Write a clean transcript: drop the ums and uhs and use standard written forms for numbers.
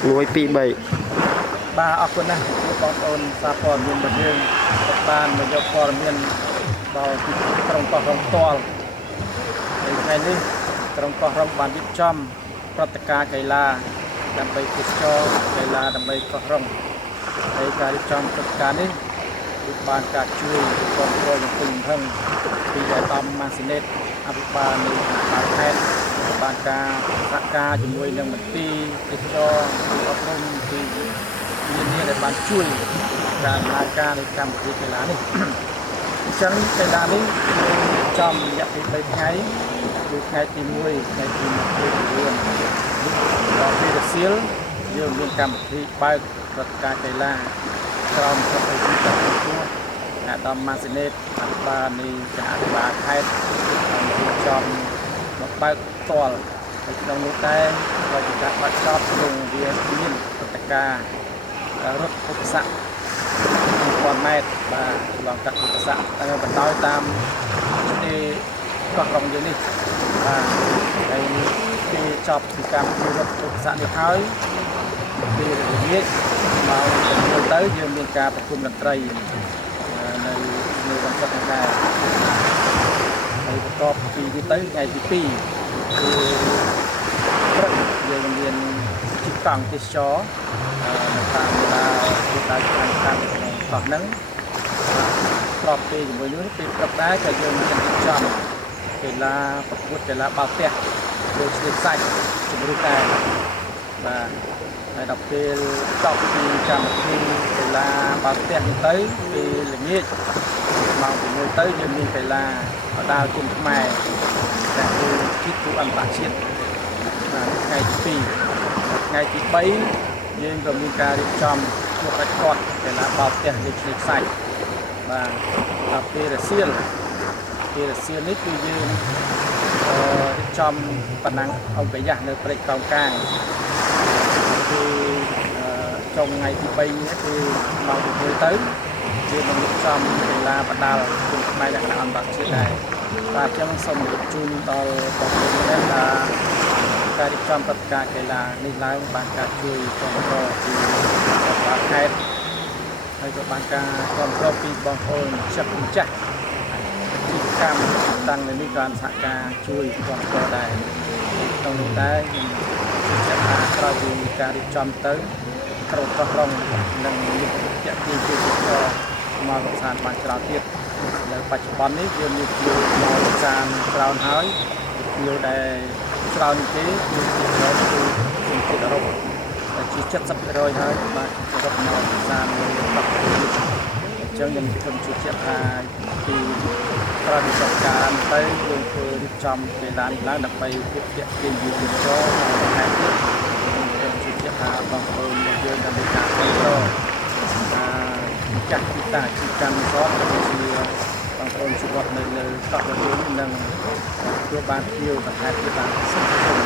1 2 3បាទអរគុណណាស់បងប្អូនសាព័ត៌មានរបស់យើងបានមកយកព័ត៌មានដល់ទីក្រុងកោះរ៉ុងផ្ទាល់ហើយថ្ងៃនេះក្រុងកោះរ៉ុងបានរៀបចំព្រឹត្តិការណ៍កីឡាដើម្បីទេសចរកីឡាដើម្បីកោះរ៉ុងហើយការរៀបចំព្រឹត្តិការណ៍នេះគឺបានការជួយគ្រប់គ្រងយ៉ាងពេញលេញពីអាដាមម៉ាស៊ីណេតអភិបាលនៃបានខេត្តបានការសហការជាមួយនឹងមន្ទីរទេសចរអប់រំពីមានដែលបានជួយការដំណើរការនៃកម្មវិធីកីឡានេះអញ្ចឹងកីឡានេះចំរយៈពេល3ថ្ងៃគឺថ្ងៃទី1ថ្ងៃទី29ដល់ពេលរសៀលយើងមានកម្មវិធីបើកព្រឹត្តិការណ៍កីឡាក្រមប្រតិបត្តិការទទួលអាដាមម៉ាស៊ីណេតអភិបាលនៃគណៈអភិបាលខេត្តបានចំមកបើកផ្ទាល់នៅក្នុងនោះដែរក៏ជាការបាត់ចប់ក្នុងវាមានព្រឹត្តិការណ៍រត់ឧបសគ្គ1000 ម៉ែត្របាទឆ្លងកាត់ឧបសគ្គបណ្ដោយតាមទីកោះរ៉ុងយើងនេះបាទហើយពេលចប់ពីកម្មវិធីរត់ឧបសគ្គនេះហើយពេលល្ងាចមកទៅយើងមានការប្រគំតន្ត្រីនៅវត្តសុខនេះដែរហើយបន្ទាប់ពីនេះទៅថ្ងៃទី2គឺព្រឹកយើងមានជិះកង់ទេសចរនៅតាមទីតាំងខាងកោះហ្នឹងស្របពេលជាមួយនោះពេលព្រឹកដែរក៏យើងមានរៀបចំកីឡាប្រកួតកីឡាបាល់ទះដូចស្លេកសាច់ជំរុញដែរបាទហើយដល់ពេលចប់ពីកម្មវិធីកីឡាបាល់ទះនេះទៅពេលល្ងាចម៉ោង6ទៅយើងមានកីឡាបដាល់គុំខ្មែរតែគឺជីកទូអន្តរជាតិបាទថ្ងៃទី2ថ្ងៃទី3យើងក៏មានការរៀបចំជួបកាច់គាត់កីឡាបាល់ទះលេខស្លេកសាច់បាទដល់ពេលរសៀលនេះគឺយើងរៀបចំបណ្ណាំងអង្គាសនៅព្រែកកោងកាងគឺចុងថ្ងៃទី3នេះគឺម៉ោង6ទៅយើងនឹងរៀបចំកីឡាបដាល់គុំខ្មែរលក្ខណៈអន្តរជាតិដែរបាទអញ្ចឹងសូមជម្រាបជូនដល់បងប្អូនដែលការរៀបចំព្រឹត្តិការណ៍កីឡានេះឡើងបានការជួយគ្រប់គ្រងពីរបស់ខេត្តហើយក៏បានការគ្រប់គ្រងពីបងប្អូនចាស់ម្ចាស់ទីកម្មតាំងនេះក៏សហការជួយគ្រប់គ្រងដែរក្នុងនេះដែរខ្ញុំចាត់ថាក្រោយពីការរៀបចំទៅក្រុមកោះរ៉ុងនិងមានជាក់ជាជួយមករកសានបានច្រើនទៀតនៅបច្ចុប្បន្ននេះយើងមានភ្ញៀវមករកសានច្រើនហើយភ្ញៀវដែលច្រើនទេគឺច្រើនគឺជំនឿអឺរ៉ុបតែជា70%ហើយបាទសរុបមកសានមួយ10%អញ្ចឹងខ្ញុំជឿជាក់ថាពីក្រោយពីសកម្មការទៅយើងធ្វើរៀបចំកីឡានេះឡើងដើម្បីពួកទាក់ទាញយុវជនមកខេត្តទៀតខ្ញុំជឿជាក់ថាបងប្អូនយើងដើម្បីការគ្រប់គ្រងចាស់ទីតាជីកម្មសតក៏ជាបងប្អូនជីវិតនៅលើកោះរ៉ុងនិងទទួលបានភ្ញៀវបន្ថែមទៀតបានសុខភាព